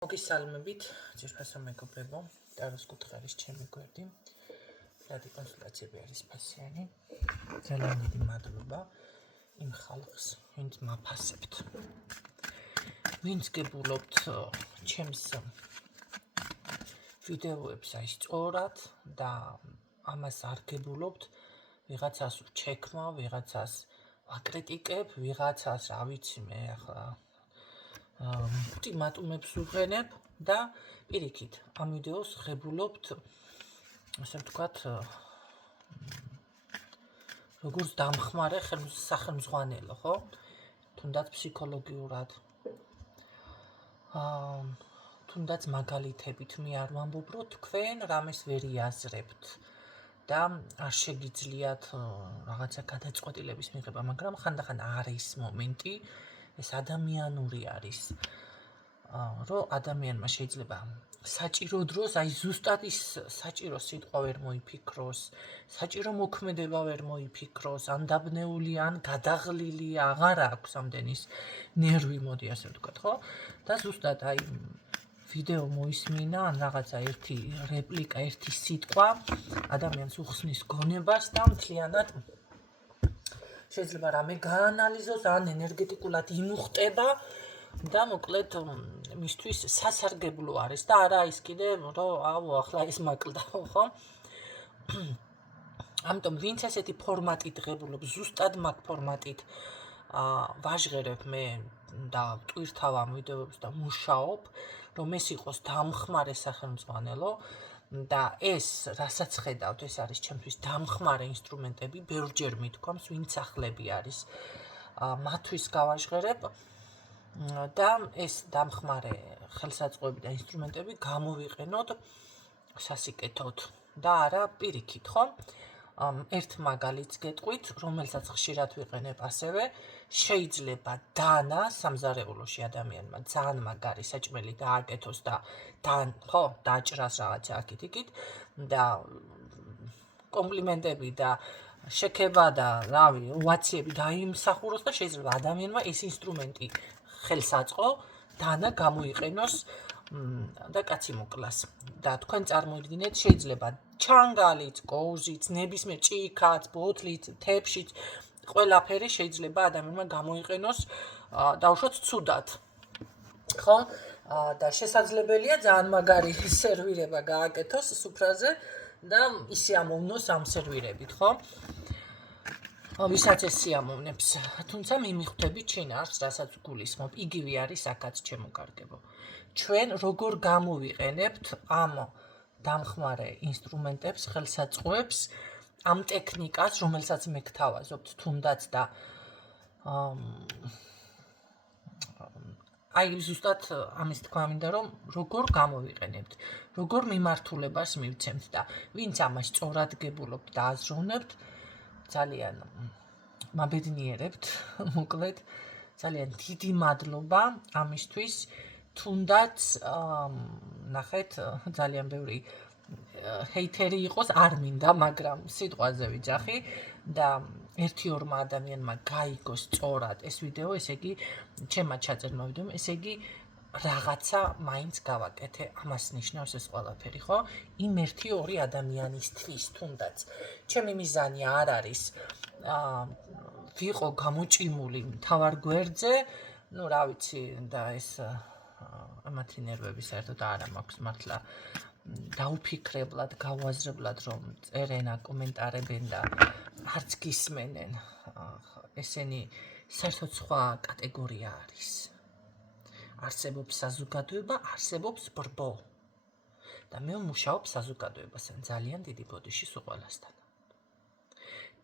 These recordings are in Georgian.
მოგესალმებით, ძირფასო მეგობრებო, ტაროს კუთხეების ჩემი გვერდი. რადი კონსულტაციები არის ფასიანი. ძალიან დიდი მადლობა იმ ხალხს, ვინც მაფასებთ. ვინც გებულობთ ჩემს ვიდეოებს აი სწორად და ამას არ გებულობთ ვიღაცას ვჩექმა, ვიღაცას ვაკრიტიკებ, ვიღაცას რა ვიცი მე ახლა ულტიმატუმებს ვუყენებ და პირიქით ამ ვიდეოს ღებულობთ ასე ვთქვათ როგორც დამხმარე სახელმძღვანელო, ხო? თუნდაც ფსიქოლოგიურად თუნდაც მაგალითებით მე არ ვამბობ, რომ თქვენ რამეს ვერ იაზრებთ და არ შეგიძლიათ რაღაცა გადაწყვეტილების მიღება, მაგრამ ხანდახან არის მომენტი, ეს ადამიანური არის, რომ ადამიანმა შეიძლება საჭირო დროს, აი ზუსტად ის საჭირო სიტყვა ვერ მოიფიქროს, საჭირო მოქმედება ვერ მოიფიქროს, ან დაბნეული, ან გადაღლილი, აღარ აქვს ამდენის ნერვი, მოდი ასე ვთქვათ, ხო? და ზუსტად აი ვიდეო მოისმინა, ან რაღაცა ერთი რეპლიკა, ერთი სიტყვა ადამიანს უხსნის გონებას და მთლიანად შეიძლება რამე გაანალიზოს, ან ენერგეტიკულად იმუხტება და მოკლედ მისთვის სასარგებლო არის და არა ის კიდე რომ აუ ახლა ის მაკლდა, ხო? ამიტომ ვინც ესეთი ფორმატით ღებულობს, ზუსტად მაგ ფორმატით ვაჟღერებ მე და ტვირთავ ამ ვიდეოებს და მუშაობ, რომ ეს იყოს დამხმარე სახელმძღვანელო და ეს რასაც ხედავთ, ეს არის ჩემთვის დამხმარე ინსტრუმენტები, ბევრჯერ მithქვამს, ვინც ახლები არის, მათთვის გავაჟღერებ და ეს დამხმარე ხელსაწყოები და ინსტრუმენტები გამოვიყენოთ სასიკეთოდ და არა პირიქით, ხო? ერთ მაგალითს გეტყვით, რომელსაც ხშირად ვიყენებ ასევე, შეიძლება დანა სამზარეულოში ადამიანმა ძალიან მაგარი საჭმელი დააკეთოს და ხო, დაჭრას რაღაცა აქეთ-იქით და კომპლიმენტები და შექება და რავი, ოვაციები დაიმსახუროს და შეიძლება ადამიანმა ეს ინსტრუმენტი ხელსაწყო დანა გამოიყენოს და კაცი მოკლას. და თქვენ წარმოიდგინეთ, შეიძლება ჩანგალით, კოუზით, ნებისმიერ ჭიქაც, ბოთლით, თეფშიც, ყველაფერი შეიძლება ადამიანმა გამოიყენოს დაუშვათ ცუდად. ხო? და შესაძლებელია ძალიან მაგარი სერვირება გააკეთოს სუფრაზე და ისე ამოვნოს ამ სერვირებით, ხო? ვისაც ეს სიამოვნებს, თუმცა მიმიხვდებით შინაარსს, რასაც გულისხმობ, იგივე არის აქაც ჩემო კარგებო. ჩვენ როგორ გამოვიყენებთ ამ დამხმარე ინსტრუმენტებს, ხელსაწყოებს, ამ ტექნიკას, რომელსაც მე გთავაზობთ თუნდაც და აი ზუსტად ამის თქვა მინდა, რომ როგორ გამოვიყენებთ, როგორ მიმართულებას მივცემთ და ვინც ამას სწორად გებულობთ და აზროვნებთ, ძალიან მაბედნიერებთ, მოკლედ, ძალიან დიდი მადლობა ამისთვის, თუნდაც ნახეთ, ძალიან ბევრი ჰეითერი იყოს, არ მინდა, მაგრამ სიტყვაზე ვიძახი და 1-2 ადამიანმა გაიგოს სწორად ეს ვიდეო, ესე იგი, ჩემად ჩაწერმა ვიდეო, ესე იგი, რაღაცა მაინც გავაკეთე, ამას ნიშნავს ეს ყველაფერი, ხო? იმ 1-2 ადამიანისთვის თუნდაც. ჩემი მიზანი არ არის ვიყო გამოჭიმული მთავარ გვერდზე, ну, რა ვიცი, და ეს ამათი ნერვები საერთოდ არ მაქვს მართლა დაუფიქრებლად, გავაზრებლად, რომ წერენ, კომენტარებენ და არც გისმენენ. ესენი საერთოდ სხვა კატეგორია არის. არსებობს საზოგადოება, არსებობს ბრბო. და მე ვმუშაობ საზოგადოებასთან, ძალიან დიდი ბოდიში სულ ყველასთან.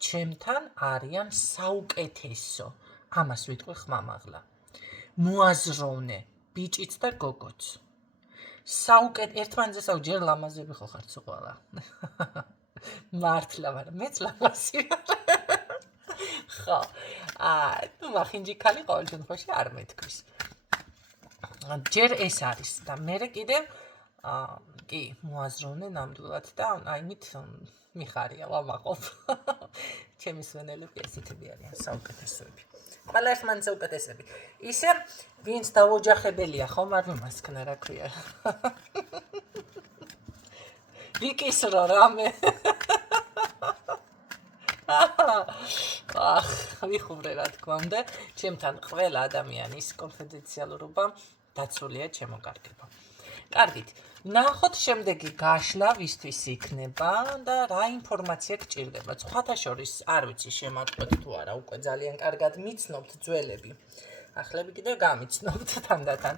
ჩემთან არიან საუკეთესო, ამას ვიტყვი ხმამაღლა. მოაზროვნე ბიჭიც და გოგოც. ერთმანეთზე ჯერ ლამაზები ხო ხართ სულ ყველა. მართლა, მაგრამ მეც ლამაზი ვარ. ხო. ნუ მახინჯიქალი ყოველ შემთხვევაში არ მეთქვის. ჯერ ეს არის და მერე კიდევ კი, მოაზროვნე ნამდვილად და აიმით მიხარია, ვამაყობ. ჩემი სვენელები ესეთები არიან საუკეთესოები. ყველა ერთმანეთზე უკეთესები. ისე ვინც დაოჯახებელია, ხომ არ მიმასქნა რა ქვია. ვიკისრო რამე. ვიხუბრე რა თქმა უნდა, ჩემთან ყველა ადამიანის კონფიდენციალურობა დაცულია ჩემო კარგებო. კარგით, ნახოთ შემდეგი გაშლა ვისთვის იქნება და რა ინფორმაცია გჭირდება. სხვათა შორის არ ვიცი შემატყოთ თუ არა, უკვე ძალიან კარგად მიცნობთ ძველები. ახლები კიდევ გამიცნობთ თანდათან.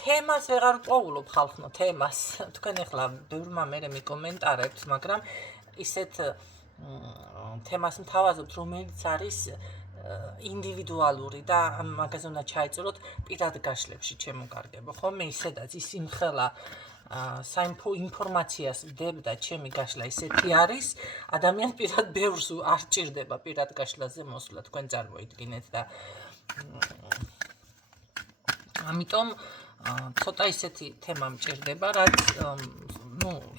თემას ვეღარ პოულობ ხალხო, თემას. თქვენ ახლა ბევრმა მერე მიკომენტარებთ, მაგრამ ისეთ თემას მთავაზობთ, რომელიც არის ინდივიდუალური და მაგაზე უნდა ჩაეწეროთ პირად გაშლებში ჩემო კარგებო, ხოლმე ისედაც ის იმხელა საინფო ინფორმაციას ვდებ და ჩემი გაშლა ისეთი არის, ადამიანს პირად ბევრს არ ჭირდება პირად გაშლაზე მოსვლა, თქვენ წარმოიდგინეთ და ამიტომ ცოტა ისეთი თემა მჭირდება, რაც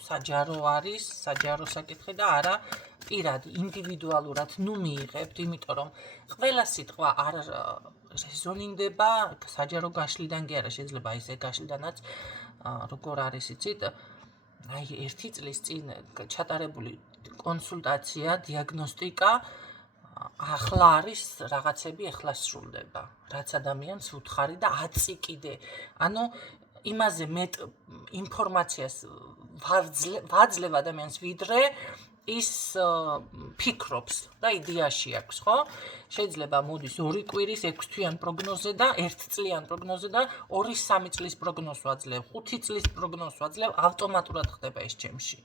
საჯარო არის, საჯარო საკითხი და არა პირად ინდივიდუალურად მიიღებთ, იმიტომ რომ ყველა სიტყვა არ რეზონირდება საჯარო გაშლიდან კი არა, შეიძლება ისე გაშლიდანაც როგორ არის იცით, აი 1 წლის წინ ჩატარებული კონსულტაცია, დიაგნოსტიკა ახლა არის რაღაცები ახლა სრულდება, რაც ადამიანს უთხარი და აწი კიდე. ანუ იმაზე მეტ ინფორმაციას ვაძლევ ადამიანს ვიდრე ის ფიქრობს და იდეაში აქვს, ხო? შეიძლება მოდის 2 კვირის 6 თვიან პროგნოზე და 1 წლიან პროგნოზე და 2-3 წლის პროგნოზს ვაძლევ, 5 წლის პროგნოზს ვაძლევ, ავტომატურად ხდება ეს ჩემში.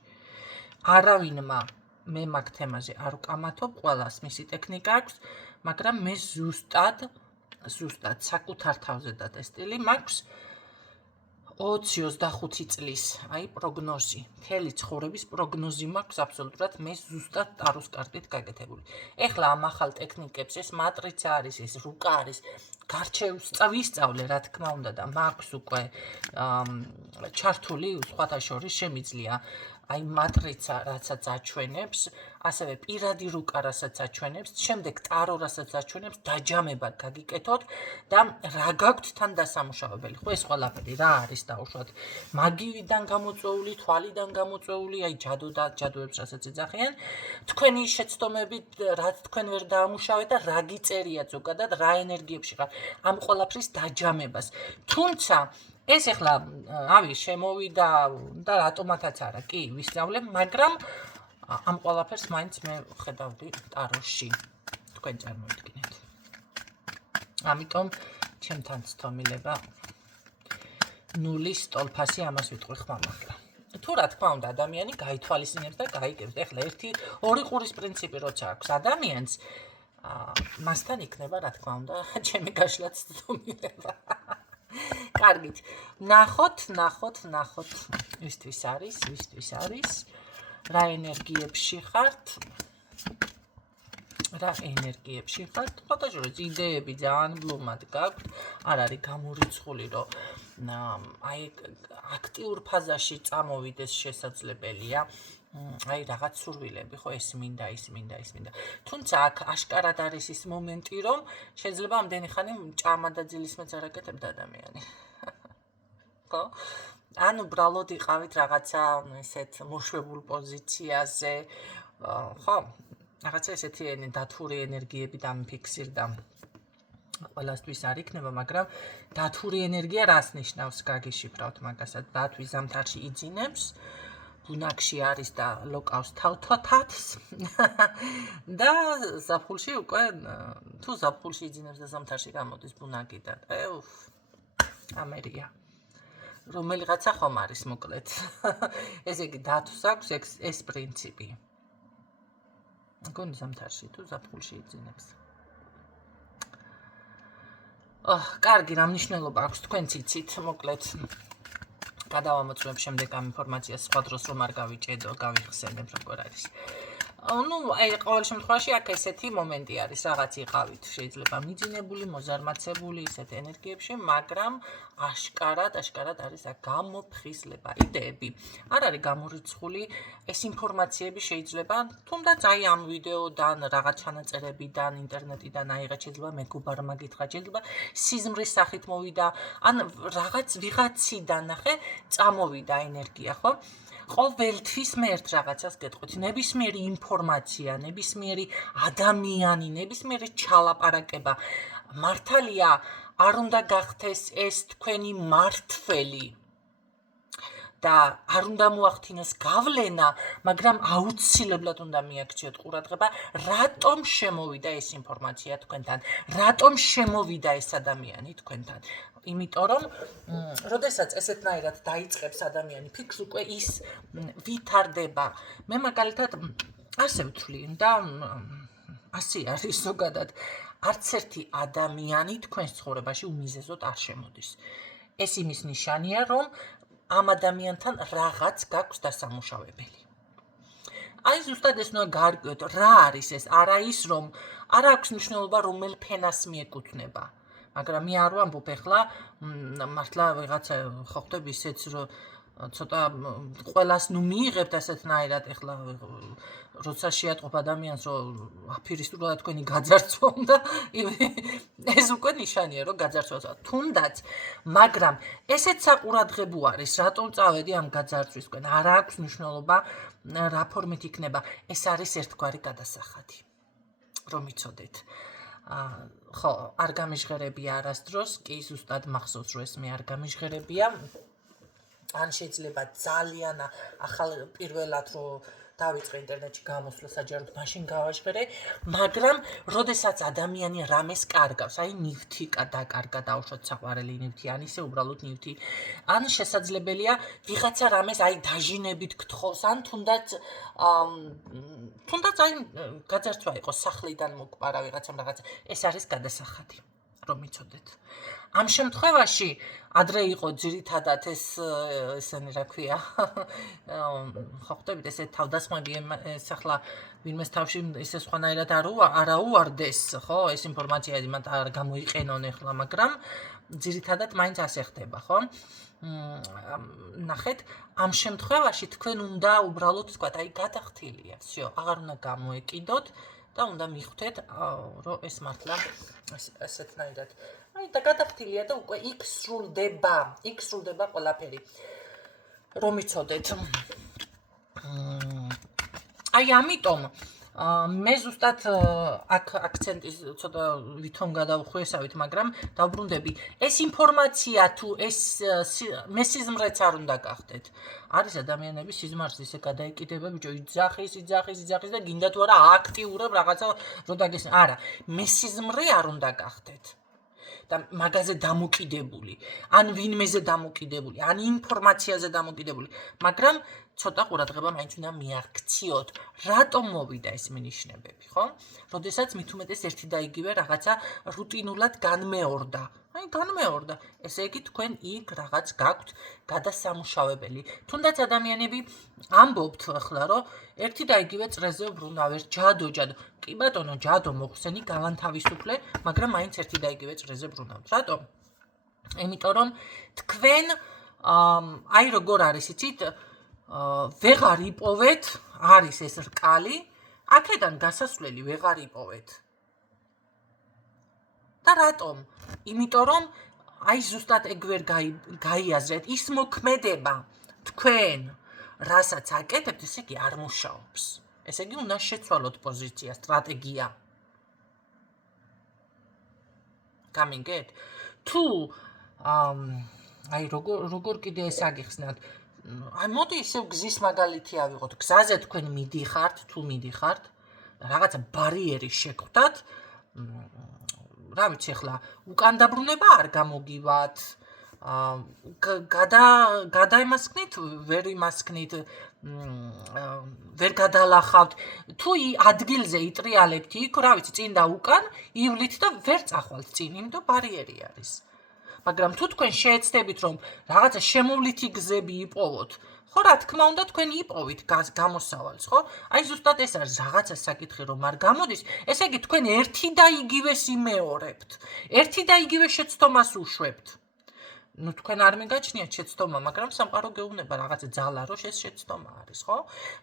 არავინმა მე მაგ თემაზე არ ვკამათობ, ყველას მისი ტექნიკა აქვს, მაგრამ მე ზუსტად საკუთარ თავზე დატესტილი მაქვს 20-25 წლის, აი პროგნოზი, მთელი ცხოვრების პროგნოზი მაქვს აბსოლუტურად მე ზუსტად ტაროს კარტით გაკეთებული. ეხლა ამ ახალ ტექნიკებს ეს მატრიცა არის, ეს რუკა არის, გარჩევს ვისწავლე რა თქმა უნდა და მაქვს უკვე ჩართული სხვათა შორის შემიძლია აი მატრიცა რასაც აჩვენებს, ასევე პირადი რუკა რასაც აჩვენებს, შემდეგ ტარო რასაც აჩვენებს, დაჯამება გაგიკეთოთ და რა გაქვთ თან დასამუშავებელი. ხო ეს ყველაფერი რა არის დაუშვათ მაგიიდან გამოწვეული, თვალიდან გამოწვეული, აი ჯადოებს რასაც ეძახიან, თქვენი შეცდომებით რაც თქვენ ვერ დაამუშავეთ და რა გიწერიათ ზოგადად, რა ენერგიებში ხარ, ამ ყველაფრის დაჯამებას. თუმცა ეს ახლა შემოვიდა და რატომათაც არა, კი, ვისწავლებ, მაგრამ ამ ყველაფერს მაინც მე ხედავდი ტაროში. თქვენ წარმოიდგინეთ. ამიტომ ჩემთან ცდომილება 0-ის ტოლფასი ამას ვიტყვი ხმამაღლა. თუ რა თქმა უნდა ადამიანი გაითვალისწინებს და გაიგებს. ეხლა 1-2 ყურის პრინციპი როცა აქვს ადამიანს, მასთან იქნება რა თქმა უნდა ჩემი გაშლაც ცდომილება. კარგით, ნახოთ, ვისთვის არის, რა ენერგიებში ხართ, ფოტოჟურის იდეები ძალიან ბლომად გაქვთ, არ არის გამორიცხული, რომ აი აქტიურ ფაზაში წამოვიდეს შესაძლებელია, აი რაღაც სურვილები, ხო, ეს მინდა. თუმცა აქ აშკარად არის ის მომენტი, რომ შეიძლება ამდენი ხანი ჭამა და ძილის მეც არ აკეთებდა ადამიანი. ხო? ან უბრალოდ იყავით რაღაცა ესეთ მოშვებულ პოზიციაზე, ხო? რაღაცა ესეთი დათური ენერგიები დამიფიქსირდა. ყველასთვის არ იქნება, მაგრამ დათური ენერგია რას ნიშნავს, გაგიშიფრავთ მაგასაც, დათვის ზამთარში იძინებს, ბუნაგში არის და ლოკავს თავთათს და ზაფხულში უკვე თუ ზაფხულში იძინებს და ზამთარში გამოდის ბუნაგიდან. ამერია. რომელიღაცა ხომ არის მოკლედ. ესე იგი დათვს აქვს ეს პრინციპი. გონი ზამთარში თუ ზაფხულში იძინებს. კარგი, რა მნიშვნელობა აქვს თქვენ ციცით, მოკლედ გადავამოწმებ შემდეგ ამ ინფორმაციას სხვა დროს რომ არ გავიჭედო, გავიხსენებ როგორ არის. ну, აი ყოველ შემთხვევაში აქ ესეთი მომენტი არის, რაღაც იყავით, შეიძლება მიძინებული, მოზარმაცებული ისეთ ენერგიებში, მაგრამ აშკარად არის აქ გამოფხიზლება, იდეები. არ არის გამორიცხული, ეს ინფორმაციები შეიძლება თუნდაც აი ამ ვიდეოდან, რაღაც ჩანაწერებიდან, ინტერნეტიდან აიღეთ, შეიძლება მეგობარმა გითხრათ, შეიძლება სიზმრის სახით მოვიდა, ან რაღაც ვიღაციდან ნახე, წამოვიდა ენერგია, ხო? ყოველთვის მე ერთ რაღაცას გეტყვით, ნებისმიერი ინფორმაცია, ნებისმიერი ადამიანი, ნებისმიერი ჩალაპარაკება, მართალია არ უნდა გახდეს ეს თქვენი მართველი და არ უნდა მოახდინოს გავლენა, მაგრამ აუცილებლად უნდა მიაქციოთ ყურადღება, რატომ შემოვიდა ეს ინფორმაცია თქვენთან, რატომ შემოვიდა ეს ადამიანი თქვენთან. იმიტომ რომ, როდესაც ესეთნაირად დაიწყებს ადამიანი ფიქრს, უკვე ის ვითარდება. მე მაგალითად ასე ვთვლი და ასე არის ზოგადად. არც ერთი ადამიანი თქვენს ცხოვრებაში უმიზეზოდ არ შემოდის. ეს იმის ნიშანია, რომ ამ ადამიანთან რაღაც გაქვს დასამუშავებელი. აი ზუსტად ეს უნდა გარკვევთ, რა არის ეს, არა ის, რომ არ აქვს მნიშვნელობა რომელ ფენას მიეკუთვნება. მაგრამ მე არ ვამბობ ახლა მართლა ვიღაცა ხო ხდები ისეც რომ ცოტა ყველას ნუ მიიღებთ ასეთნაირად ახლა როცა შეატყობ ადამიანს რომ აფირისტურად თქვენი გაძარცვა უნდა ეს უკვე ნიშანია რომ გაძარცვას თუნდაც მაგრამ ესეც საყურადღებო არის რატომ წავედი ამ გაძარცვისკენ არ აქვს მნიშვნელობა რა ფორმით იქნება ეს არის ერთგვარი გადასახადი რომ იცოდეთ ხო, არ გამიჟღერებია არასდროს, კი ზუსტად მახსოვს, რომ ეს მე არ გამიჟღერებია. ან შეიძლება ძალიან ახალ პირველად რომ დავიწყე ინტერნეტში გამოსვლა საჯაროდ მაშინ გავაჟღერე, მაგრამ როდესაც ადამიანი რამეს კარგავს, აი ნივთი დაკარგა დაუშვათ საყვარელი ნივთი, ან ისე უბრალოდ ნივთი, ან შესაძლებელია ვიღაცა რამეს აი დაჟინებით გთხოვს, ან თუნდაც აი გაძარცვა იყოს სახლიდან მოკპარა ვიღაცამ რაღაცა, ეს არის გადასახადი, რომ იცოდეთ. ამ შემთხვევაში ადრე იყო ძირითადად ესენი რა ქვია ხო ხდებით ესე თავდასხმები ეს ახლა ვინმეს თავში ისე სხვანაირად არ აუარდეს ხო ეს ინფორმაცია იმათ არ გამოიყენონ ახლა მაგრამ ძირითადად მაინც ასე ხდება ხო ნახეთ ამ შემთხვევაში თქვენ უნდა უბრალოდ თქვათ აი გადახთილია всё აღარ უნდა გამოეკიდოთ და უნდა მიხვდეთ რომ ეს მართლა ესეთნაირად აი და გადახთილია და უკვე იქ სრულდება ყველაფერი რომ იცოდეთ აი ამიტომ მე ზუსტად აქ აქცენტი ცოტა ვითომ გადავხვიესავით მაგრამ დავბრუნდები ეს ინფორმაცია თუ ეს მე სიზმრეც არ უნდა გახდეთ არის ადამიანები სიზმარს ისე გადაეკიდება ბიჭო იძახის და გინდა თუ არა აქტიურებ რაღაცა რო დაგესწრე არა მე სიზმრე არ უნდა გახდეთ და მაგაზე დამოკიდებული ან ვინმეზე დამოკიდებული ან ინფორმაციაზე დამოკიდებული მაგრამ ცოტა ყურადღება მაინც უნდა მიაქციოთ რატომ მოვიდა ეს მინიშნებები ხო როდესაც მით უმეტეს ერთი და იგივე რაღაცა რუტინულად განმეორდა აი განმეორდა ესე იგი თქვენ იქ რაღაც გაქვთ გადასამუშავებელი თუნდაც ადამიანები ამბობთ ახლა რომ ერთი და იგივე წრეზე ბრუნავ ჯადო კი ბატონო ჯადო მოხსენი გავანთავისუფლე მაგრამ მაინც ერთი და იგივე წრეზე ბრუნავთ რატომ იმიტომ რომ თქვენ აი როგორ არის იცით ვეღარ იპოვეთ არის ეს რკალი აქედან გასასვლელი ვეღარ იპოვეთ და რატომ იმიტომ რომ აი ზუსტად ეგ ვერ გაიაზრეთ ის მოქმედება თქვენ რასაც აკეთებთ ესე იგი არ მუშაობს ესე იგი უნდა შეცვალოთ პოზიცია სტრატეგია გამიგეთ თუ აი როგორ კიდე ეს აგიხსნათ აი მოდი ისე გზის მაგალითი ავიღოთ გზაზე თქვენ მიდიხართ თუ მიდიხართ რაღაცა ბარიერი შეგხვდათ რა ვიცი ახლა უკან დაბრუნება არ გამოგივათ გადაიმასკნით ვერ იმასკნით ვერ გადალახავთ თუ ადგილზე იტრიალებთ იქ რა ვიცი წინ და უკან ივლით და ვერ წახვალთ წინ იმიტომ ბარიერი არის მაგრამ თუ თქვენ შეეცდებით რომ რაღაცა შემოვლითი გზები იპოვოთ ხო, რა თქმა უნდა, თქვენ იპოვით გამოსავალს, ხო? აი ზუსტად ეს არის რაღაცა საკითხი, რომ არ გამოდის, ესე იგი თქვენ ერთი და იგივეს იმეორებთ. ერთი და იგივე შეცდომას უშვებთ. ნუ თქვენ არ მიგაჩნიათ შეცდომა, მაგრამ სამყარო გეუბნება რაღაცა ძალა, რომ ეს შეცდომა არის, ხო?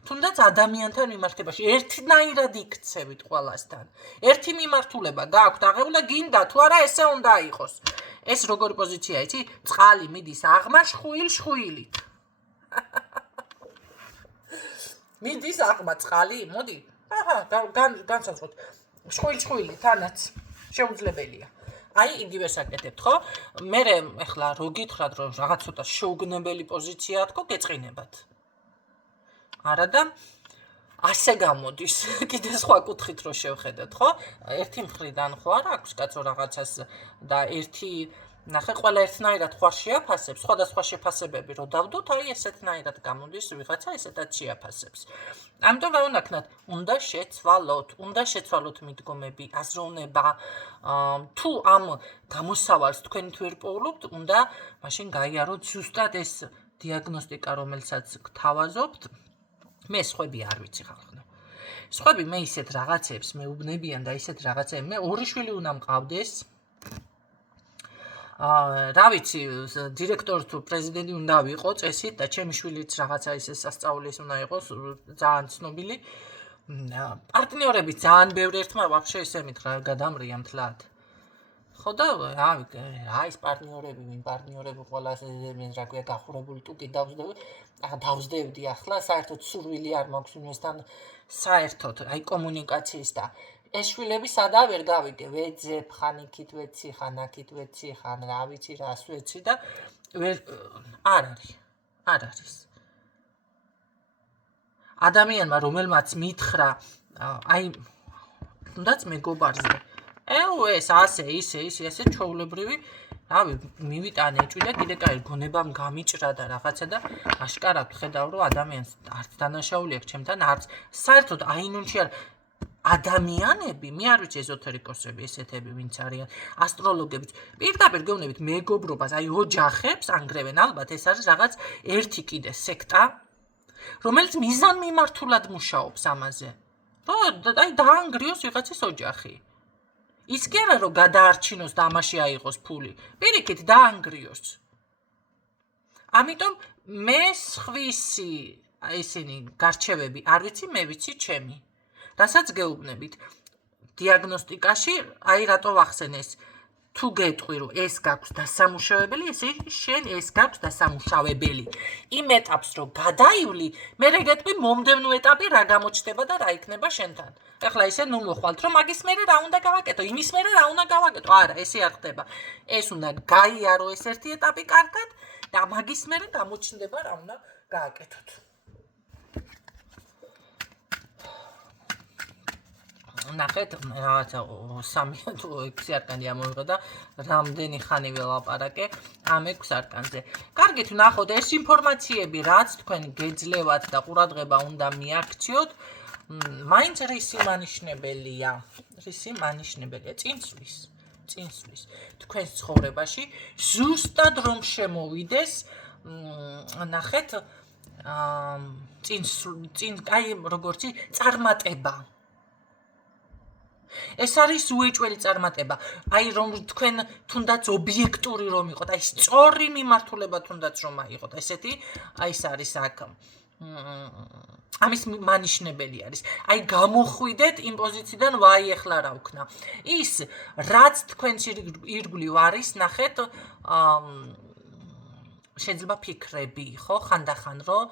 თუნდაც ადამიანთან მიმართებაში ერთნაირად იქცევით ყველასთან. ერთი მიმართულება გააქვთ აღებულა, გინდა თუ არა ესე უნდა იყოს. ეს როგორი პოზიცია, იცი? წყალი მიდის აღმა შხუილით. მიდის აღმა წყალი, მოდი. აჰა, განსაზღვროთ. შხუილი თანაც შეუძლებელია. აი იგივე საკეთებთ, ხო? მე ეხლა რო გითხრათ, რომ რაღაც ცოტა შეუგნებელი პოზიცია თქო, გეწყინებათ. არა და ასე გამოდის. კიდე სხვა კუთხით რო შევხედოთ, ხო? ერთი მხრიდან ხო არა აქვს კაცო რაღაცას და ერთი ნახე ყველა ერთნაირად ხوار შეაფასებს, სხვადასხვა შეფასებები რო დავდოთ, აი ესეთნაირად გამოდის ვიღაცა ესეთად შეაფასებს. ამიტომ რა უნდა ქნათ, უნდა შეცვალოთ მიდგომები, აზროვნება. თუ ამ გამოსავალს თქვენით ვერ პოულობთ, უნდა მაშინ გაიაროთ ზუსტად ეს დიაგნოსტიკა, რომელსაც გთავაზობთ. მე სხვები არ ვიცი ხალხო. სხვები მე ისეთ რაღაცებს მეუბნებიან და ისეთ რაღაცებს მე ორი შვილი უნდა მყავდეს. რა ვიცი, დირექტორი თუ პრეზიდენტი უნდა ვიყო წესით და ჩემი შვილიც რაღაცა ისე სასწაულის უნდა იყოს, ძალიან ცნობილი. პარტნიორები ძალიან ბევრი ერთმა ვაფშე ესე მითხრა, გადამრია მთლად. ხო და რა ის პარტნიორები, ვინ პარტნიორები ყველას რა ქვია გახურებული ტუკი დავსდევდი ახლა, საერთოდ სურვილი არ მაქვს უნესთან საერთოდ, აი კომუნიკაციის და ეს შვილები სადა ვერ გავიგე, ვეძებ, ხან იქით ვეცი, ხან აქით ვეცი, ხან რა ვიცი, რას ვეცი და არ არის. ადამიანმა რომელმაც მითხრა, აი თუნდაც მეგობარზე, ეს ასე, ესე ჩვეულებრივი, რავი, მივიტანე ეჭვი და კიდე კაი გონებამ გამიჭრა და რაღაცა და აშკარად ხედავ, რომ ადამიანს არც დანაშაული აქვს ჩემთან, არც საერთოდ აინუნში არ ადამიანები, მე არ ვიცი ეზოთერიკოსები, ესეთები ვინც არიან, ასტროლოგებიც, პირდაპირ გეუბნებით მეგობრობას, აი ოჯახებს ანგრევენ, ალბათ ეს არის რაღაც ერთი კიდე სექტა, რომელიც მიზანმიმართულად მუშაობს ამაზე. აი დაანგრიოს ვიღაცის ოჯახი. ის კი არა რომ გადაარჩინოს და ამაში აიღოს ფული. პირიქით დაანგრიოს. ამიტომ მე სხვისი ესენი გარჩევები არ ვიცი, მე ვიცი ჩემი. რასაც გეუბნებით დიაგნოსტიკაში, აი რატო ვახსენეს, თუ გეტყვი რომ ეს გაქვს დასამუშავებელი, ესე შენ ეს გაქვს დასამუშავებელი. იმ ეტაპს რომ გადაივლი, მე რეგეტყვი მომდევნო ეტაპი რა გამოჩნდება და რა იქნება შენთან. ეხლა ისე ნუ მოხვალთ რომ მაგის მერე რა უნდა გავაკეთო, იმის მერე რა უნდა გავაკეთო. არა, ესე არ ხდება. ეს უნდა გაიარო ეს ერთი ეტაპი კარგად და მაგის მერე გამოჩნდება რა უნდა გააკეთოთ. ნახეთ, რაღაცა 3 თუ 6 არკანი ამოვიღე და რამდენი ხანი ველაპარაკე ამ 6 არკანზე. კარგით, ნახოთ ეს ინფორმაციები, რაც თქვენ გეძლევათ და ყურადღება უნდა მიაქციოთ, მაინც რისი მანიშნებელია? წინსვლის თქვენს ცხოვრებაში ზუსტად რომ შემოვიდეს, ნახეთ, აი როგორც წარმატება. ეს არის უეჭველი წარმატება. აი რომ თქვენ თუნდაც ობიექტური რომ იყოთ, აი სწორი მიმართულება თუნდაც რომ აიღოთ, ესეთი, აი ეს არის აქ ამის მანიშნებელი არის. აი გამოხვიდეთ იმ პოზიციიდან, ვაი ეხლა რა ვქნა. ის რაც თქვენს ირგვლივ არის, ნახეთ, შეიძლება ფიქრები, ხო, ხანდახან რომ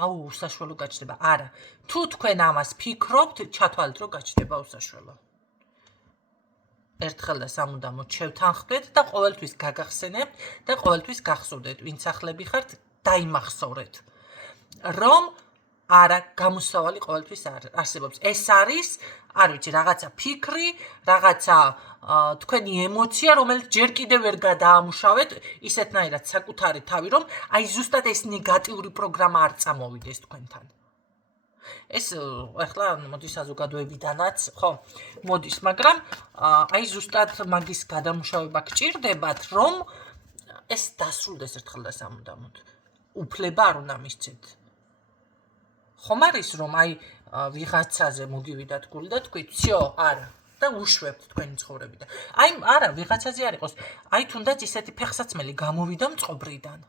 აუ უსაშველო გაჩნდება. არა, თუ თქვენ ამას ფიქრობთ, ჩათვალეთ რომ გაჩნდება უსაშველო. ერთხელ და სამუდამოდ შევთანხმდეთ და ყოველთვის გაგახსენებთ და ყოველთვის გახსოვდეთ, ვინც ახლები ხართ, დაიმახსოვრეთ, რომ არა გამოსავალი ყოველთვის არსებობს. ეს არის, არ ვიცი, რაღაცა ფიქრი, რაღაცა თქვენი ემოცია, რომელიც ჯერ კიდევ ვერ გადაამუშავეთ ისეთნაირად საკუთარი თავი, რომ აი ზუსტად ეს ნეგატიური პროგრამა არ წამოვიდეს თქვენთან. ეს ახლა მოდის საზოგადოებიდანაც, ხო, მოდის, მაგრამ აი ზუსტად მაგის გადამუშავება გჭირდებათ, რომ ეს დასრულდეს ერთხელ და სამუდამოდ. უფლება არ უნდა მისცეთ. ხომ არის რომ აი ვიღაცაზე მოგივიდათ გული და თქვით, "всё, არა" და უშვებთ თქვენი ცხოვრებიდან. აი არა, ვიღაცაზე არ იყოს, აი თუნდაც ისეთი ფეხსაცმელი გამოვიდა მწყობრიდან.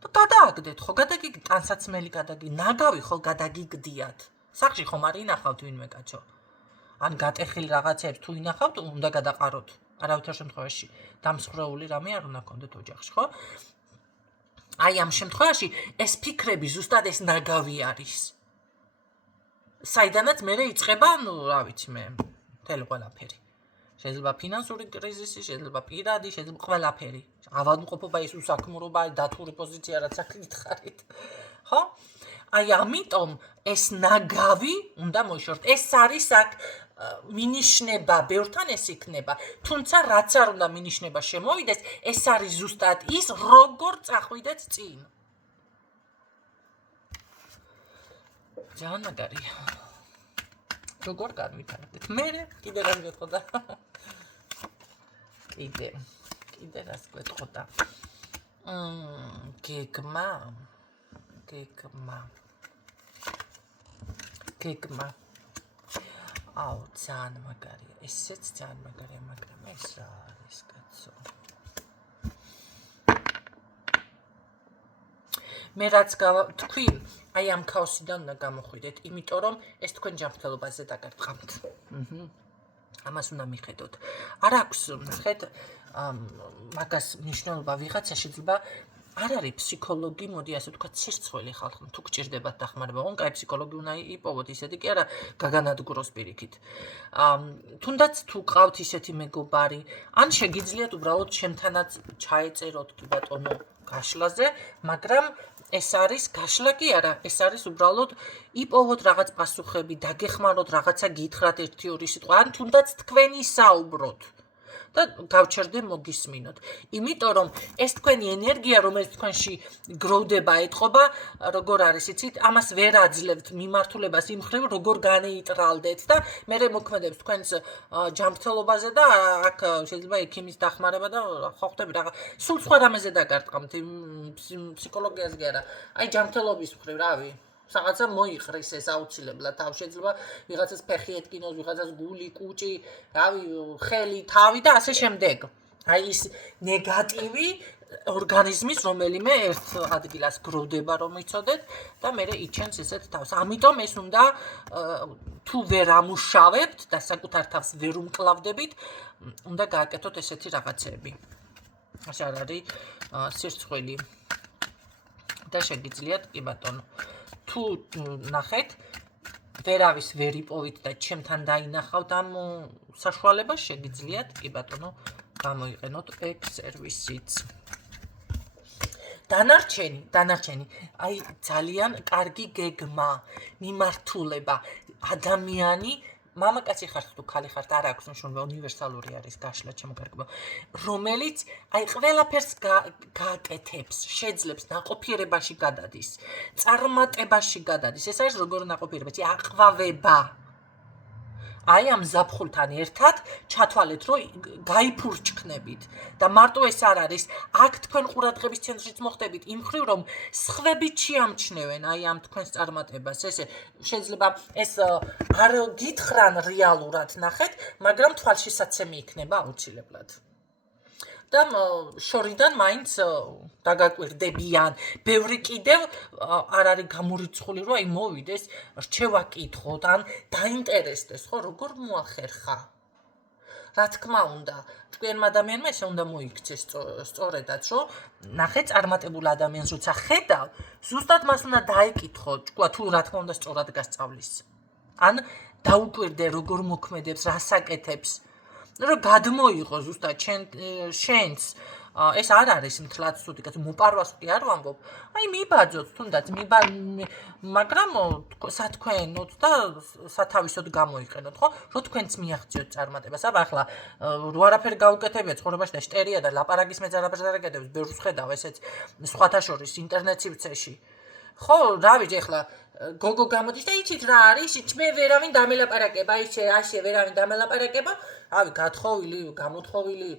და გადააგდეთ ხო, გადაგიგდით ტანსაცმელი გადაგი, ნაგავი ხო გადაგიგდიათ. სახში ხომ არ ინახავთ ვინმე კაცო. ან გატეხილი რაღაცებს თუ ინახავთ, უნდა გადაყაროთ. არავითარ შემთხვევაში დამსხვრეული რამე არ უნდა გქონდეთ ოჯახში, ხო? აი ამ შემთხვევაში ეს ფიქრები ზუსტად ეს ნაგავი არის. საიდანაც მე იწყება, ну, რა ვიცი მე, მთელი ყველაფერი. შეიძლება ფინანსური კრიზისი, შეიძლება პირადი, შეიძლება ყველაფერი. ავადმყოფობა, ის უსაქმრობა, დათური პოზიცია, რაც აქ გითხარით. ხო? აი ამიტომ ეს ნაგავი უნდა მოიშოროთ. ეს არის აქ მინიშნება, ბევრთან ეს იქნება. თუმცა რაც არ უნდა მინიშნება შემოვიდეს, ეს არის ზუსტად ის, როგორ წახვიდეთ წინ. ძალიან მაგარია. როგორ განვითარებთ? მე კიდე რას გეტყოდა? კიდე რას გეტყოდა? გეგმა. აუ, ძალიან მაგარია. ესეც ძალიან მაგარია, მაგრამ ეს რა არის, კაცო? მე რაც თქვი, აი ამ ქაოსიდან უნდა გამოხვიდეთ, იმიტომ რომ ეს თქვენ ჯანმრთელობაზე დაგარტყამთ. ამას უნდა მიხედოთ. არ აქვს, ნახეთ, მაგას მნიშვნელობა ვიღაცა შეიძლება არ არის ფსიქოლოგი, მოდი ასე ვთქვათ, სირცხველი ხალხი, თუ გჭირდებათ დახმარება, ოღონდ კაი ფსიქოლოგი უნდა იპოვოთ, ისეთი კი არა, გაგანადგუროს პირიქით. თუნდაც თუ ყავთ ისეთი მეგობარი, ან შეგიძლიათ უბრალოდ ჩემთანაც ჩაეწეროთ კი ბატონო გაშლაზე, მაგრამ ეს არის გაშლა კი არა, ეს არის უბრალოდ იპოვოთ რაღაც პასუხები, დაგეხმაროთ, რაღაცა გითხრათ 1-2 სიტყვა, ან თუნდაც თქვენი საუბროთ. და გავჩერდე მოგისმინოთ. იმიტომ რომ ეს თქვენი ენერგია, რომელიც თქვენში გროვდება, ეთყობა, როგორ არის, იცით, ამას ვერ აძლევთ მიმართულებას იმ ხრივ, როგორ განეიტრალდეთ და მე მოქმედებს თქვენს ჯანმრთელობაზე და აქ შეიძლება ექიმის დახმარება და ხო ხვდები რაღაც სულ სხვა რამეზე დაგარტყამთ, ფსიქოლოგიაზე კი არა. აი ჯანმრთელობის ხრივ, რავი. რაღაცა მოიყრის ეს აუცილებლად თავ შეიძლება ვიღაცას ფეხი ეთკინოს, ვიღაცას გული, კუჭი, რავი, ხელი, თავი და ასე შემდეგ. აი ის ნეგატივი ორგანიზმის რომელიმე ერთ ადგილას გროვდება, რომ იცოდეთ და მე იჩენს ესეთ თავს. ამიტომ ეს უნდა თუ ვერ ამუშავებთ და საკუთარ თავს ვერ უმკლავდებით, უნდა გააკეთოთ ესეთი რაღაცები. ასე არ არის სირცხვილი და შეგიძლიათ კი ბატონო. თუ ნახეთ, ვერავის ვერ იპოვით და ჩემთან დაინახავთ ამ საშუალებას, შეგიძლიათ კი ბატონო გამოიყენოთ ექს-სერვისიც. დანარჩენი, აი ძალიან კარგი გეგმა, მიმართულება, ადამიანი მამაკაცი ხართ თუ ქალი ხართ, არ აქვს მნიშვნელობა, უნივერსალური არის გაშლა ჩემოგარგება, რომელიც აი ყველაფერს გააკეთებს, შეძლებს, ნაყოფიერებაში გადადის, წარმატებაში გადადის. ეს არის როგორ ნაყოფიერებაში, აყვავება. აი ამ ზაფხულთან ერთად ჩათვალეთ, რომ გაიფურჩქნებით და მარტო ეს არ არის, აქ თქვენ ყურადღების ცენტრშიც მოხდებით იმ ხრივ, რომ სხვები ჩიამჩნევენ აი ამ თქვენს წარმატებას. ესე შეიძლება ეს არ გითხრან რეალურად, ნახეთ, მაგრამ თვალშისაცემი იქნება აუცილებლად. და შორიდან მაინც დაგაკვირდებიან. ბევრი კიდევ არ არის გამორიცხული, რომ აი მოვიდეს, რჩევა კითხოთ, ან დაინტერესდეს, ხო, როგორ მოახერხა. რა თქმა უნდა, ჭკვიანმა ადამიანმა ესე უნდა მოიქცეს სწორედაც, რომ ნახე წარმატებულ ადამიანს როცა ხედავ, ზუსტად მას უნდა დაეკითხო, თუ რა თქმა უნდა სწორად გასწავლის. ან დაუკვირდე როგორ მოქმედებს, რას აკეთებს. რომ გადმოიღო ზუსტად შენს ეს არ არის მთლად ცუდი კაცო მოპარვას კი არ ვამბობ აი მიბაძოთ თუნდაც მაგრამ სათქვენოთ და სათავისოდ გამოიყენოთ ხო რომ თქვენც მიაღწიოთ წარმატებას აბა ახლა რო არაფერი გაუკეთებია ცხოვრებაში და შტერია და ლაპარაკის მეც არაფერს არ აკეთებს ბევრს ხედავ ესეც სხვათა შორის ინტერნეტ სივრცეში ხო, რა ვიცი ახლა გოგო გამოდის და იცით რა არის? მე ვერავინ დამელაპარაკება, ასე ვერავინ დამელაპარაკება, რავი, გათხოვილი, გამოთხოვილი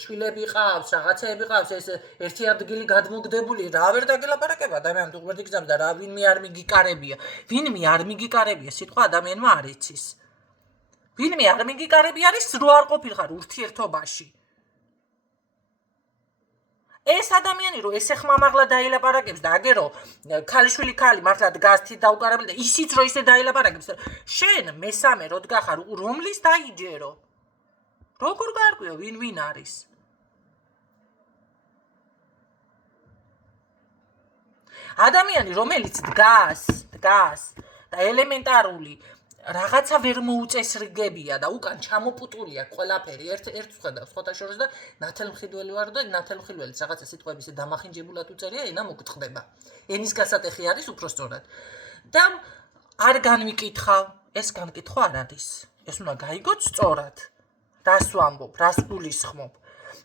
შვილები ყავს, რაღაცეები ყავს, ეს ერთი ადგილი გადმოგდებული, რა ვერ დაგელაპარაკება ადამიანს უღმერთი გზამს და რა ვინმე არ მიგიკარებია. ვინმე არ მიგიკარებია, სიტყვა ადამიანმა არ იცის. ვინმე არ მიგიკარები არის, რო არ ყოფილიყარ ურთიერთობაში. ეს ადამიანი რო ესე ხმამაღლა დაილაპარაკებს და აგერო ქალიშვილი ქალი მართლა დგას თი დაუკარებელი და ისიც რო ისე დაილაპარაკებს შენ მესამე რო დგახარ რომლის დაიჯერო როგორ გარკვეო ვინ არის ადამიანი რომელიც დგას და ელემენტარული რაღაცა ვერ მოუწესრიგებია და უკან ჩამოპუტულია ყველაფერი ერთ ხედავს ხოთა შორის და ნათელმხილველი ვარ და ნათელმხილველიც რაღაცა სიტყვების დამახინჯებულად უწერია ენა მოგწყდება ენის გასატეხი არის უფრო სწორად და არ განვიკითხავ ეს განკითხვა არ არის ეს უნდა გაიგოთ სწორად რას ვამბობ რას გულისხმობ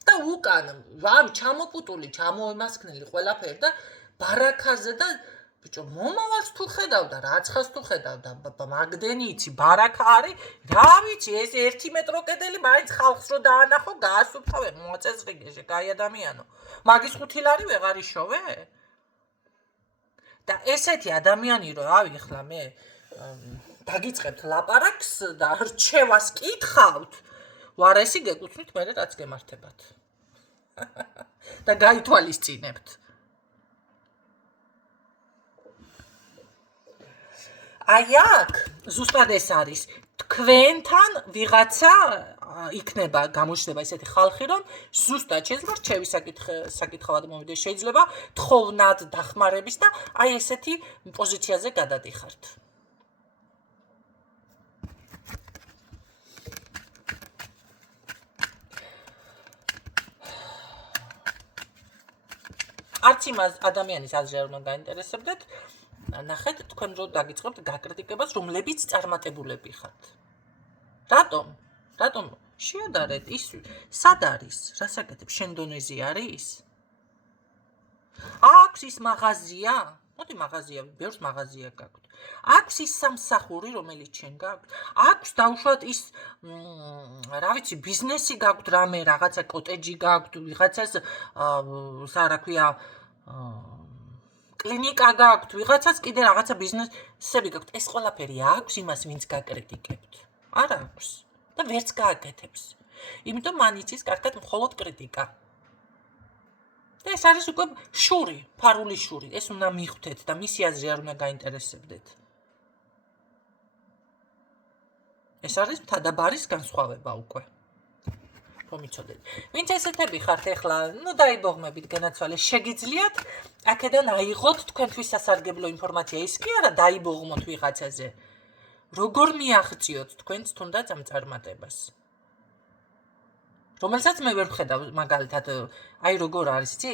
და უკან ვარ ჩამოპუტული ჩამოემასქნელი ყველაფერი და ბარაქაზე და ბიჭო მომავალს თუ ხედავ და რაცხას თუ ხედავ და მაგდენი იცი ბარაქა არის რა ვიცი ეს 1 მეტრო კედელი მაინც ხალხს რო დაანახო გაასუფთავე მოაწესრიგეშე კაი ადამიანო მაგის 5 ლარი ვეღარ იშოვე და ესეთი ადამიანი რო რავი ახლა მე დაგიწყებთ ლაპარაკს და რჩევას კითხავთ ვარესი გეკუთვნით მე რაც გემართებათ და გაითვალისწინებთ აი აქ ზუსტად ეს არის თქვენთან ვიღაცა იქნება გამოჩნდება ესეთი ხალხი რომ ზუსტად შეიძლება რჩევის საკითხავად მოვიდეს შეიძლება თხოვნად დახმარების და აი ესეთი პოზიციაზე გადადიხართ არც იმას ადამიანის აზრი არ უნდა გაინტერესებდეთ ნახეთ თქვენ რო დაგიწყებთ გაკრიტიკებას რომლებიც წარმატებულები ხართ რატომ შეადარეთ ის სად არის რასაკეთებ შენ დონეზე არის აქვს ის მაღაზია მოდი მაღაზია ბევრს მაღაზია გაქვთ აქვს ის სამსახური რომელიც შენ გაქვთ აქვს დაუშვათ ის რა ვიცი ბიზნესი გაქვთ რამე რაღაცა კოტეჯი გაქვთ ვიღაცას რა ქვია კლინიკა გაქვთ, ვიღაცას კიდე რაღაცა ბიზნესები გაქვთ. ეს ყველაფერი აქვს იმას, ვინც გაკრიტიკებთ. არ აქვს და ვერც გააკეთებს. იმიტომ მან იცის კარგად მხოლოდ კრიტიკა. და ეს არის უკვე შური, ფარული შური. ეს უნდა მიხვდეთ და მისი აზრი არ უნდა გაინტერესებდეთ. ეს არის მთადაბარის განსხვავება უკვე. რომ იცოდეთ. ვინც ესეთები ხართ ახლა, დაიბოღმებით განაცვალე, შეგიძლიათ აქედან აიღოთ თქვენთვის სასარგებლო ინფორმაცია. ის კი არა დაიბოღმოთ ვიღაცაზე. როგორ მიაღწიოთ თქვენს თუნდაც ამ წარმატებას. რომელსაც მე ვერ ვხედავ მაგალითად, აი როგორ არის, იცი?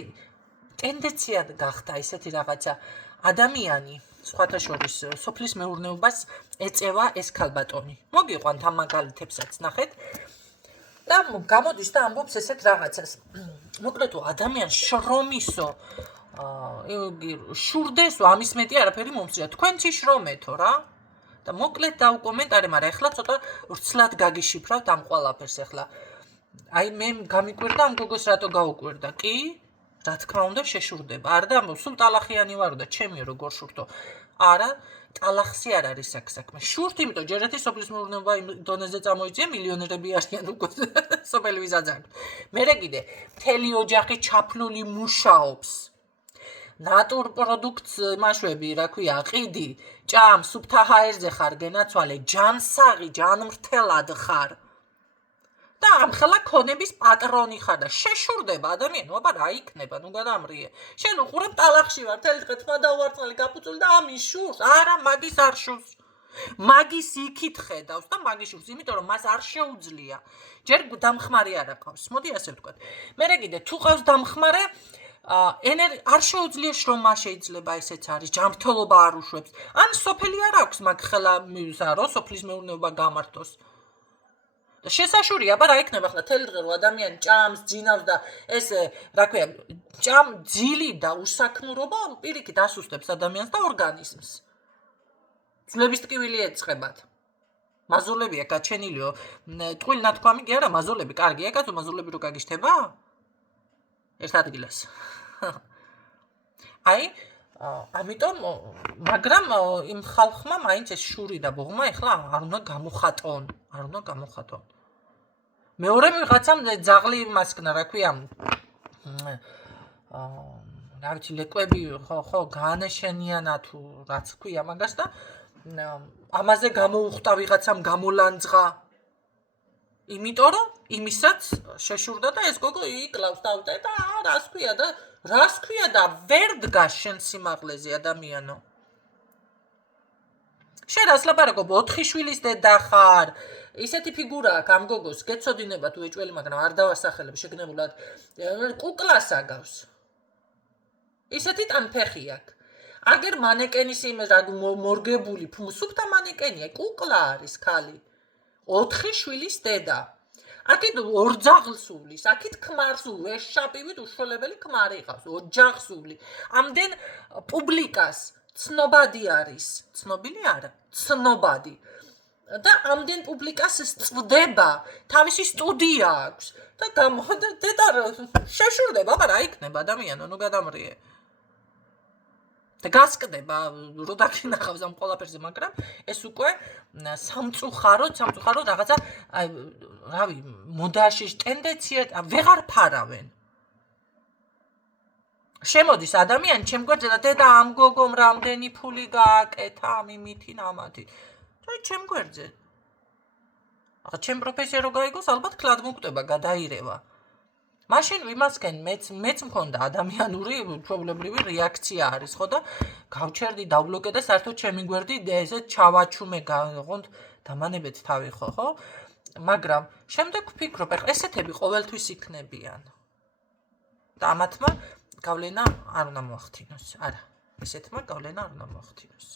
ტენდენცია გახდა ესეთი რაღაცა ადამიანი სხვათა შორის სოფლის მეურნეობას ეწევა ეს ქალბატონი. მოგიყვანთ ამ მაგალითებსაც, ნახეთ. და გამოდის და ამბობს ესეთ რაღაცას. მოკლედ ადამიანს შრომისო შურდესო ამის მეტი არაფერი მომწია. თქვენც შრომეთო რა. და მოკლედ დაუკომენტარე, მაგრამ ეხლა ცოტა ვრცლად გაგიშიფრავთ ამ ყველაფერს ეხლა. აი მე გამიკვირდა ამ გოგოს რატო გაუკვირდა? კი? რა თქმა უნდა შეშურდება. არ და სულ ტალახიანი ვარო და ჩემი როგორ შურთო. არა, ტალახსი არ არის საქმე. შურთ, იმიტომ ჯერ ერთი სოფლის მეურნეობა იმ დონეზე წამოიწია, მილიონერები არიან უკვე სოფელი ვიზაძან. მერე კიდე მთელი ოჯახი ჩაფლული მუშაობს. ნატურ პროდუქტს მაშვები, რა ქვია, ყიდი, ჭამ, სუფთა ჰაერზე ხარ გენაცვალე, ჯანსაღი, ჯანმრთელად ხარ. და ამხელა ქონების პატრონი ხარ და შეშურდება ადამიანი, აბა რა იქნება, ნუ გადამრიე. შენ უყურებ ტალახში ვარ, თელი დღე თმა დაუარწალი გაფუწული და ამის შურს, არა, მაგის არ შურს. მაგის იქით ხედავს და მაგის შურს, იმიტომ რომ მას არ შეუძლია. ჯერ დამხმარე არ აქვს, მოდი ასე ვთქვათ. მერე კიდე თუ ყავს დამხმარე, არ შეუძლია შრომა შეიძლება ესეც არის, ჯანმრთელობა არ უშვებს. ან სოფელი არ აქვს მაგ ხელა მიზარო, სოფლის მეურნეობა გამართოს. და შესაშურია, აბა რა იქნება ახლა თელი დღე რომ ადამიანი ჭამს, ძინავს და ეს, რა ქვია, ძილი და უსაქმურობა პირიქით ასუსტებს ადამიანს და ორგანიზმს. ძვლების ტკივილი ეწყებათ. მაზოლებია გაჩენილიო, ტყუილი ნათქვამი კი არა, მაზოლები კარგია, კაცო, მაზოლები რო გაგიშთება? ერთ ადგილას. აი, ამიტომ, მაგრამ იმ ხალხმა მაინც ეს შური და ბოღმა ეხლა არ უნდა გამოხატონ. მეორე ვიღაცამ ძაღლი მასკნა, რა ქვია, რა ვიცი, ლეკვები ხო გაანაშენიანა თუ რაც ქვია მაგას და ამაზე გამოუხტა ვიღაცამ გამოლანძღა. იმიტომ რომ იმისაც შეშურდა და ეს გოგო იკლავს თავზე და რას ქვია და ვერ დგას შენ სიმაღლეზე ადამიანო. შენ რას ლაპარაკობ 4 შვილის დედა ხარ. ისეთი ფიგურა აქვს ამ გოგოს, გეცოდინება თუ ეჭველი, მაგრამ არ დავასახელებ შეგნებულად. კუკლას აგავს. ისეთი ტანფეხი აქვს. აგერ მანეკენის იმ მორგებული სუფთა მანეკენია, კუკლა არის ქალი. 4 შვილის დედა. აქეთ ორძაღლს უვლის, აქეთ ქმარს ვეშაპივით უშველებელი ქმარი ყავს, ოჯახს უვლი. ამდენ პუბლიკას ცნობადი არის. ცნობილი არა, ცნობადი. და ამდენ პუბლიკას წვდება, თავისი სტუდია აქვს და დედა შეშურდება, მაგრამ რა იქნება ადამიანო, ნუ გადამრიე. და გასკდება, რო დაკინახავს ამ ყველაფერზე, მაგრამ ეს უკვე სამწუხაროდ რაღაცა, რავი, მოდაში ტენდენცია, ვეღარ ფარავენ. შემოდის ადამიანი ჩემ გვერდზე და დედა ამ გოგომ რამდენი ფული გააკეთა, ამითი ამათი. ჩემ გვერდზე. ახლა ჩემ პროფესია რო გაიგოს, ალბათ კლად მოკვდება, გადაირევა. მაშინ ვიმასკენ მეც მქონდა ადამიანური ჩვეულებრივი რეაქცია არის, ხო და გავჩერდი, დაბლოკე და საერთოდ ჩემი გვერდი ესე ჩავაჩუმე გაღონთ დამანებეთ თავი ხო? მაგრამ შემდეგ ვფიქრობ, ესეთები ყოველთვის იქნებიან. და ამათმა გავლენა არ უნდა მოახდინოს. არა, ესეთმა გავლენა არ უნდა მოახდინოს.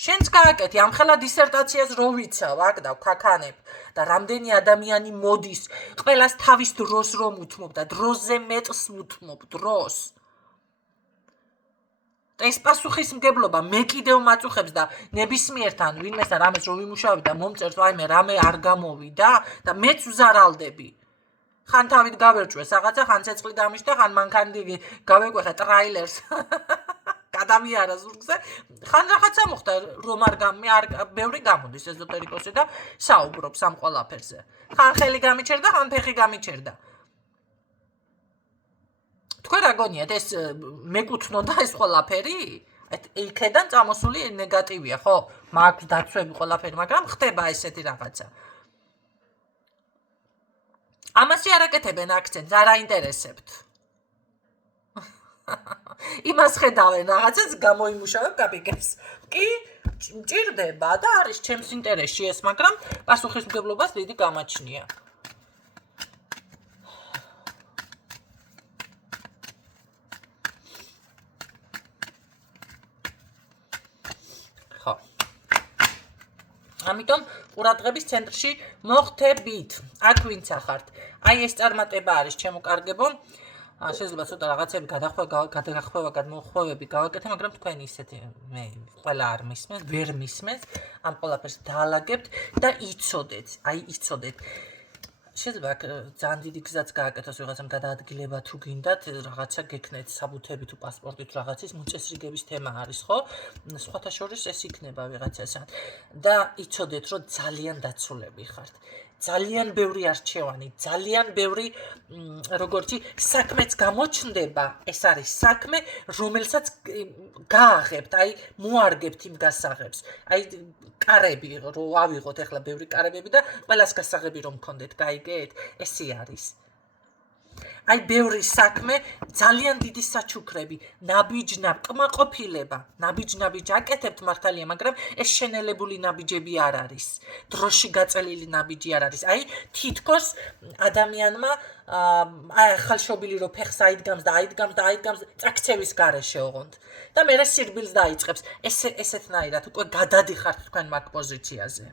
შენც გააკეთე ამხელა დისერტაციას რო ვიცავ, აქ და ვქაქანებ და რამდენი ადამიანი მოდის, ყველას თავის დროს რომ უთმობ და დროზე მეტს უთმობ, დროს. და ეს პასუხისმგებლობა მე კიდევ მაწუხებს და ნებისმიერთან ვინმესთან რამეს რო ვიმუშავებ და მომწერს ვაიმე რამე არ გამოვიდა და მეც ვზარალდები. ხან თავით გავერჭვეს რაღაცა, ხან ცეცხლი გამიშთა, ხან მანქანდი გავეკვეხე ტრაილერს. გადამიარა ზურგზე, ხან რაღაცა მოხდა, რომ არ ბევრი გამოდის ეზოტერიკოსი და საუბრობს ამ ყველაფერზე. ხან ხელი გამიჩერდა, ხან ფეხი გამიჩერდა. თქვენ რა გონიათ, ეს მეკუთვნოდა ეს ყველაფერი? იქედან წამოსული ნეგატივია, ხო? მაქვს დაცვები ყველაფერი, მაგრამ ხდება ესეთი რაღაცა. ამასი არ აკეთებენ აქცენტს, არ აინტერესებთ. იმას ხედავენ რაღაცას გამოიმუშავებ კაპიკებს. კი, მჭირდება და არის ჩემს ინტერესში ეს, მაგრამ პასუხისმგებლობას დიდი გამაჩნია. ხო. ამიტომ ყურადღების ცენტრში მოხდებით. აქ ვინც ახართ. აი ეს წარმატება არის ჩემო კარგებო. შეიძლება ცოტა რაღაცები გადაგახვევა, გადმოხვევები გავაკეთე, მაგრამ თქვენ ისეთი მე ყველა არ მისმენს, ვერ მისმენს, ამ ყველაფერს დაალაგებთ და იცოდეთ, იცოდეთ. შეიძლება ძალიან დიდი გზაც გააკეთოს ვიღაცამ გადაადგილება თუ გინდათ, რაღაცა გექნეთ საბუთები თუ პასპორტი თუ რაღაცის მოწესრიგების თემა არის, ხო? სხვათა შორის ეს იქნება ვიღაცასთან. და იცოდეთ, რომ ძალიან დაცულები ხართ. ძალიან ბევრი არჩევანი, ძალიან ბევრი როგორც საქმეც გამოჩნდება, ეს არის საქმე, რომელსაც გააღებთ, მოარგებთ იმ გასაღებს. კარები რო ავიღოთ ახლა ბევრი კარებები და ყველას გასაღები რომ გქონდეთ, გაიგეთ? ესე არის. ბევრი საქმე, ძალიან დიდი საჩუქრები, ნაბიჯნაბ, კმაყოფილება, ნაბიჯნაბი აკეთებთ მართალია, მაგრამ ეს შენელებული ნაბიჯები არ არის. დროში გაწელილი ნაბიჯი არ არის. თითქოს ადამიანმა ხალშობილი რო ფეხს აიდგამს და წაქცევის გარეშე ოღონდ. და მერე სირბილს დაიწყებს. ესეთნაირად უკვე გადადიხართ თქვენ მაგ პოზიციაზე.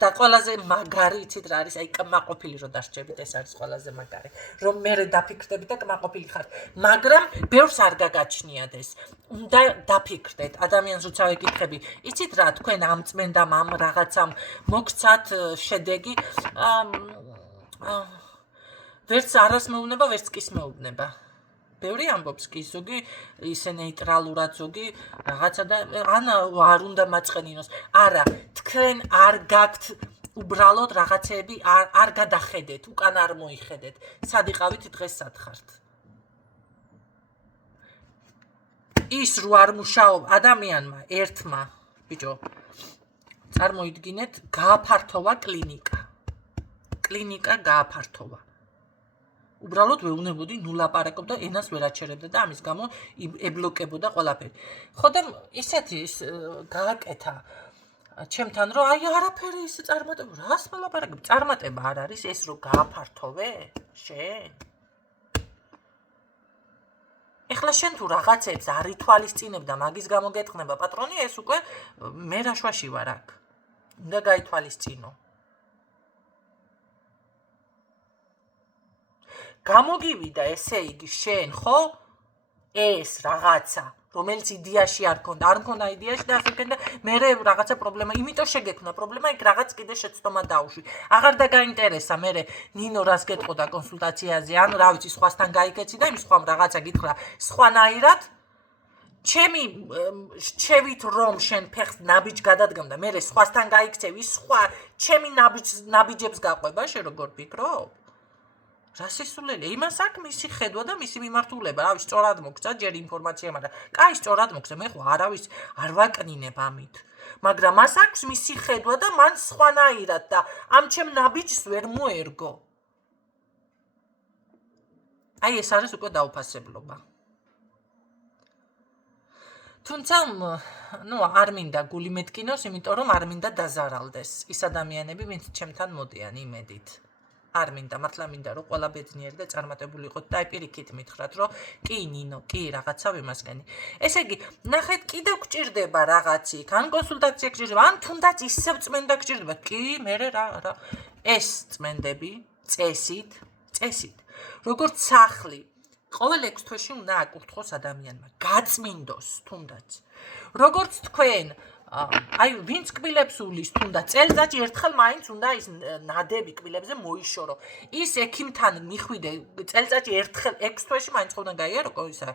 და ყველაზე მაგარი იცით რა არის, აი კმაყოფილი რო დასჭებით, ეს არის ყველაზე მაგარი. რომ მე დაფიქრდები და კმაყოფილი ხარ. მაგრამ ბევრს არ გაგაჩნიათ ეს. უნდა დაფიქრდეთ, ადამიანს როცა ეკითხები, იცით რა, თქვენ ამ წმენდამ ამ რაღაცამ მოგცათ შედეგი, ვერც არას მეუბნება, ვერც კის მეუბნება. ბევრი ამბობს კი, ზოგი ისე ნეიტრალურად, ზოგი რაღაცა და ან არ უნდა მაწყენინოს. არა, თქვენ არ გაქვთ უბრალოდ რაღაცეები არ გადახედეთ, უკან არ მოიხედეთ. სად იყავით დღეს სად ხართ? ის რო არ მუშაობ ადამიანმა ერთმა, ბიჭო, წარმოიდგინეთ, გააფართოვა კლინიკა. კლინიკა გააფართოვა. უბრალოდ ვეუბნებოდი, ნუ ლაპარაკობ და ენას ვერ აჩერებდა და ამის გამო ებლოკებოდა ყველაფერი. ხოდემ ისეთი გააკეთა ჩემთან, რომ აი არაფერი ისე წარმატება, რას მოლაპარაკებ? წარმატება არ არის ეს, რომ გააფართოვე შენ. ეხლა შენ თუ რაღაცებს არ ითვალისწინებ და მაგის გამო გეტყნება პატრონი, ეს უკვე მე რაშვაში ვარ აქ. უნდა გაითვალისწინო. გამოგივიდა ესე იგი შენ, ხო? ეს რაღაცა, რომელიც იდეაში არ მქონდა, არ მქონდა იდეაში და ახლა და მე რაღაცა პრობლემა, იმიტომ შეგექმნა პრობლემა, იქ რაღაც კიდე შეცდომა დაუშვი. აღარ დაგაინტერესა მე ნინო რას გეტყოდა კონსულტაციაზე, ან რა ვიცი, სხვასთან გაიქეცი და იმ სხვამ რაღაცა გითხრა სხვანაირად. ჩემი შევით რომ შენ ფეხს ნაბიჯ გადადგამდა, მე სხვასთან გაიქცევი, სხვა ჩემი ნაბიჯებს გაყვება, შენ როგორ ფიქრობ? რა სისულელია, იმას აქვს მისი ხედვა და მისი მიმართულება, რა ვიცი, სწორად მოგცა ჯერ ინფორმაცია, მაგრამ კაი, სწორად მოგცა, მე ხო არავის არ ვაკნინებ ამით. მაგრამ მას აქვს მისი ხედვა და მან სხვანაირად და ამ ჩემ ნაბიჯს ვერ მოერგო. აი ეს არის უკვე დაუფასებლობა. თუმცა, არ მინდა გული მეტკინოს, იმიტომ რომ არ მინდა დაზარალდეს ის ადამიანები, ვინც ჩემთან მოდიან იმედით. არ მინდა, მართლა მინდა, რომ ყველა ბედნიერი და წარმატებული იყოთ და აი პირიქით მითხრათ, რომ კი ნინო, კი რაღაცა ვიმასკენი. ესე იგი, ნახეთ, კიდევ გჭირდება რაღაცი, ან კონსულტაცია გჭირდება, ან თუნდაც ისევ წმენდა გჭირდება. კი, მე რა. ეს წმენდები წესით, როგორც სახლი, ყოველ 6 თვეში უნდა აკურთხოს ადამიანმა, გაწმინდოს თუნდაც. როგორც თქვენ აი ვინც კბილებს ულის თუნდა წელიწადში ერთხელ მაინც უნდა ის ნადები კბილებზე მოიშორო. ის ექიმთან მიხვიდე წელიწადში ერთხელ 6 თვეში მაინც ხომ უნდა გაიარო ისა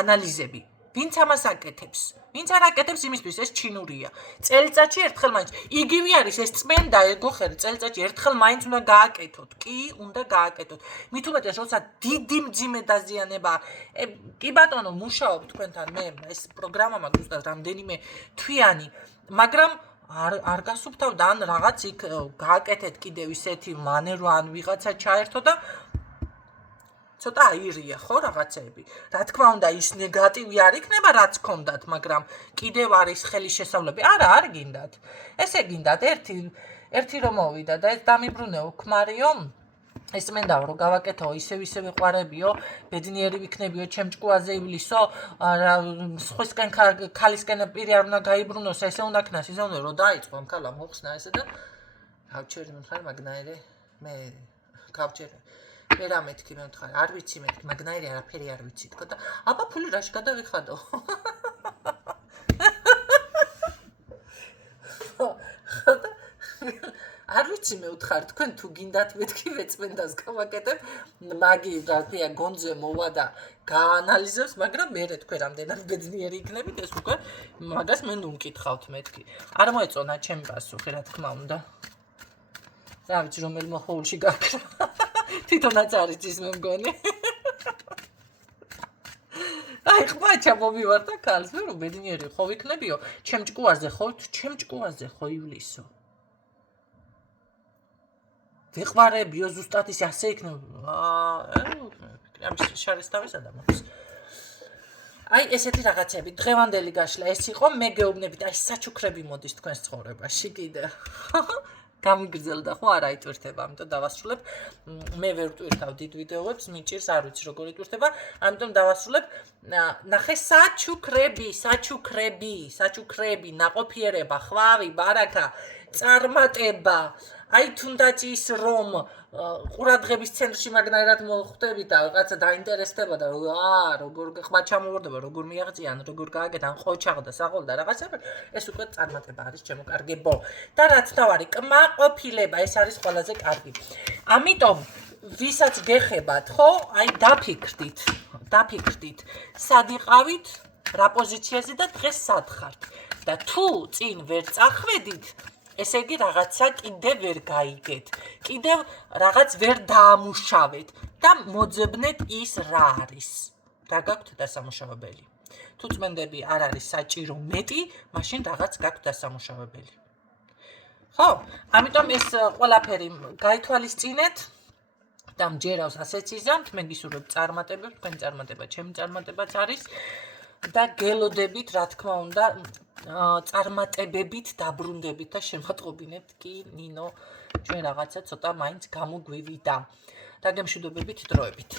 ანალიზები. ვინც ამას აკეთებს? ვინც არ აკეთებს იმისთვის ეს ჩინურია. წელიწადში ერთხელ მაინც. იგივე არის ეს წმენდა ეგო ხერი წელიწადში ერთხელ მაინც უნდა გააკეთოთ. კი, უნდა გააკეთოთ. მით უმეტეს როცა დიდი მძიმე დაზიანება, კი ბატონო, მუშაობ თქვენთან მე ეს პროგრამა მაქვს ზუსტად რამდენიმე თვიანი, მაგრამ არ გასუფთავდა ან რაღაც იქ გააკეთეთ კიდევ ისეთი მანერო ან ვიღაცა ჩაერთო და ცოტა აირია ხო რაღაცები. რა თქმა უნდა ის ნეგატივი არ იქნება რაც გქონდათ, მაგრამ კიდევ არის ხელისშესავლები. არა, არ გინდათ. ესე გინდათ ერთი რომ მოვიდა და ეს დამიბრუნეო ქმარიო, ეს მენდა რომ გავაკეთო ისე ვიყარებიო, ბედნიერი ვიქნებიო, ჩემ ჭკუაზე ივლისო, სხვისკენ ქალისკენ პირი არ უნდა გაიბრუნოს, ესე უნდა ქნას, ისე უნდა რომ დაიწყო ამ ქალა მოხსნა ესე და გავჩერი მომხარ მაგნაირი მე გავჩერი მე რა მეთქი მე ვთხარ, არ ვიცი მეთქი, მაგნაირი არაფერი არ ვიცი თქო და აბა ფული რაში გადავიხადო? არ ვიცი მე ვთხარ, თქვენ თუ გინდათ მეთქი მეწმენდას გავაკეთებ, მაგი რა ქვია გონზე მოვა და გაანალიზებს, მაგრამ მე თქვენ რამდენად ბედნიერი იქნებით, ეს უკვე მაგას მე ნუ მკითხავთ მეთქი. არ მოეწონა ჩემი პასუხი, რა თქმა უნდა. რა ვიცი რომელ მოხულში გაქრა. თვითონაც არის ის მე მგონი. აი ხმაჩა მომივარ და ქალს მე რომ ბედნიერი ხო ვიქნებიო, ჩემ ჭკუაზე ხო ივლისო. ვეყვარებიო ზუსტად ის ასე იქნება. ამ შარესთავის ადამიანს. აი ესეთი რაღაცები, დღევანდელი გაშლა ეს იყო, მე გეუბნებით, აი საჩუქრები მოდის თქვენს ცხოვრებაში კიდე. გამიგრძელდა ხო არა იტვირთება, ამიტომ დავასრულებ. მე ვერ ვტვირთავ დიდ ვიდეოებს, მიჭირს არ ვიცი როგორ იტვირთება, ამიტომ დავასრულებ. ნახე საჩუქრები, ნაყოფიერება, ხვავი, ბარაკა, წარმატება. აი თუნდაც ის რომ ყურადღების ცენტრში მაგნაირად მოხვდები და რაღაცა დაინტერესდება და როგორ ხმა ჩამოვარდება, როგორ მიაღწიან, როგორ გააკეთა, ან ყოჩაღდა, საყოლ და რაღაცა, ეს უკვე წარმატება არის ჩემო კარგებო. და რაც თავარი, კმაყოფილება, ეს არის ყველაზე კარგი. ამიტომ ვისაც გეხებათ, ხო? აი დაფიქრდით, სად იყავით, რა პოზიციაზე და დღეს სად ხართ. და თუ წინ ვერ წახვედით, ესე იგი რაღაცა კიდევ ვერ გაიგეთ, კიდევ რაღაც ვერ დაამუშავეთ და მოძებნეთ ის რა არის. რა გაქვთ დასამუშავებელი. თუ წმენდები არ არის საჭირო მეტი, მაშინ რაღაც გაქვთ დასამუშავებელი. ხო? ამიტომ ეს ყველაფერი გაითვალისწინეთ და მჯერავს ასეც იზამთ, მე გისურვებ წარმატებებს, თქვენი წარმატება ჩემი წარმატებაც არის და გელოდებით, რა თქმა უნდა, წარმატებებით დაბრუნდებით და შემატყობინებთ კი ნინო ჩვენ რაღაცა ცოტა მაინც გამოგვივიდა. დაგემშვიდობებით დროებით.